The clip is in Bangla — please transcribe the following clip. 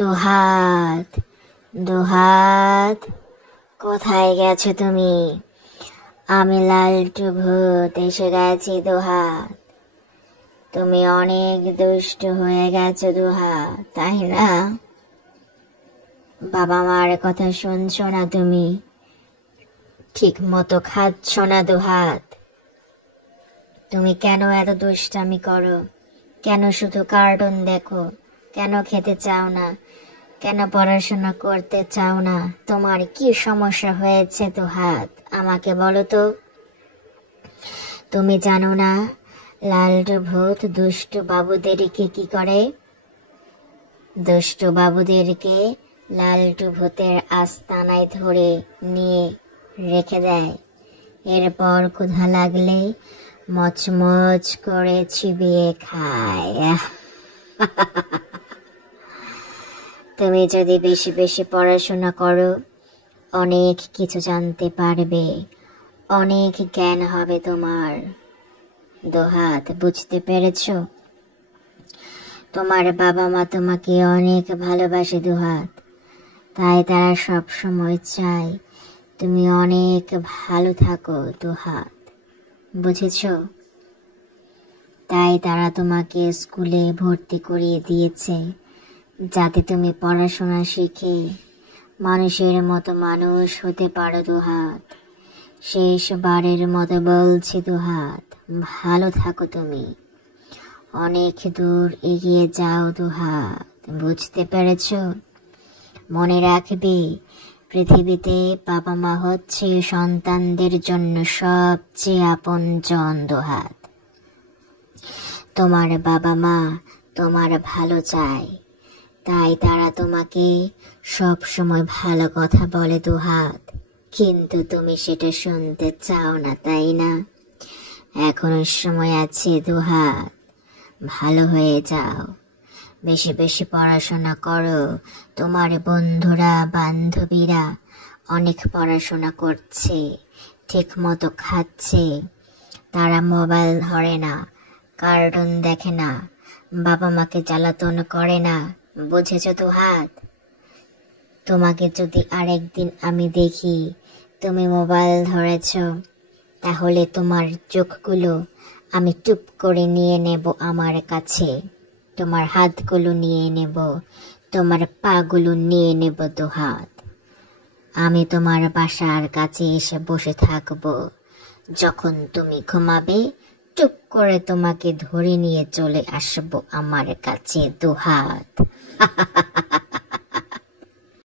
দুহাত, দুহাত, কোথায় গেছো তুমি? আমি লালটু ভূত এসে গেছি দুহাত। তুমি অনেক দুষ্ট হয়ে গেছো দুহাত, তাই না? বাবা মার কথা শুনছো না তুমি, ঠিক মতো খাচ্ছ না দুহাত। তুমি কেন এত দুষ্টামি করো? কেন শুধু কার্টুন দেখো? কেন খেতে চাও না? কেন পড়াশোনা করতে চাও না? তোমার কি সমস্যা হয়েছে দুহাত, আমাকে বলো তো। তুমি জানো না লালটু ভূত দুষ্টু বাবুদেরকে কি করে? দুষ্টু বাবুদেরকে লালটু ভূতের আস্তানায় ধরে নিয়ে রেখে দেয়। এরপর ক্ষুধা লাগলে মচমচ করে চিবিয়ে খায়। তুমি যদি বেশি বেশি পড়াশোনা করো, অনেক কিছু জানতে পারবে, অনেক জ্ঞান হবে তোমার। দুহাত, বুঝতে পেরেছো? তোমার বাবা মা তোমাকে অনেক ভালোবাসে দুহাত, তাই তারা সব সময় চায় তুমি অনেক ভালো থাকো দুহাত, বুঝেছো? তাই তারা তোমাকে স্কুলে ভর্তি করিয়ে দিয়েছে, যাতে তুমি পড়াশোনা শিখে মানুষের মতো মানুষ হতে পারো দুহাত। শেষবারের মতো বলছি দুহাত, ভালো থাকো তুমি, অনেক দূর এগিয়ে যাও দুহাত, বুঝতে পেরেছো? মনে রাখবে, পৃথিবীতে বাবা মা হচ্ছে সন্তানদের জন্য সবচেয়ে আপনজন দুহাত। তোমার বাবা মা তোমার ভালো চায়, তাই তারা তোমাকে সব সময় ভালো কথা বলে দুহাত, কিন্তু তুমি সেটা শুনতে চাও না, তাই না? এখনো সময় আছে দুহাত, ভালো হয়ে যাও, বেশি বেশি পড়াশোনা করো। তোমার বন্ধুরা বান্ধবীরা অনেক পড়াশোনা করছে, ঠিক মতো খাচ্ছে, তারা মোবাইল ধরে না, কার্টুন দেখে না, বাবা মাকে জ্বালাতন করে না, বুঝেছো দুহাত? তোমাকে যদি আরেকদিন আমি দেখি তুমি মোবাইল ধরেছ, তাহলে তোমার চোখগুলো আমি টুপ করে নিয়ে নেব আমার কাছে, তোমার হাতগুলো নিয়ে নেব, তোমার পাগুলো নিয়ে নেব দুহাত। আমি তোমার বাসার কাছে এসে বসে থাকব, যখন তুমি ঘুমাবে টুপ করে তোমাকে ধরে নিয়ে চলে আসবো আমার কাছে দুহাত।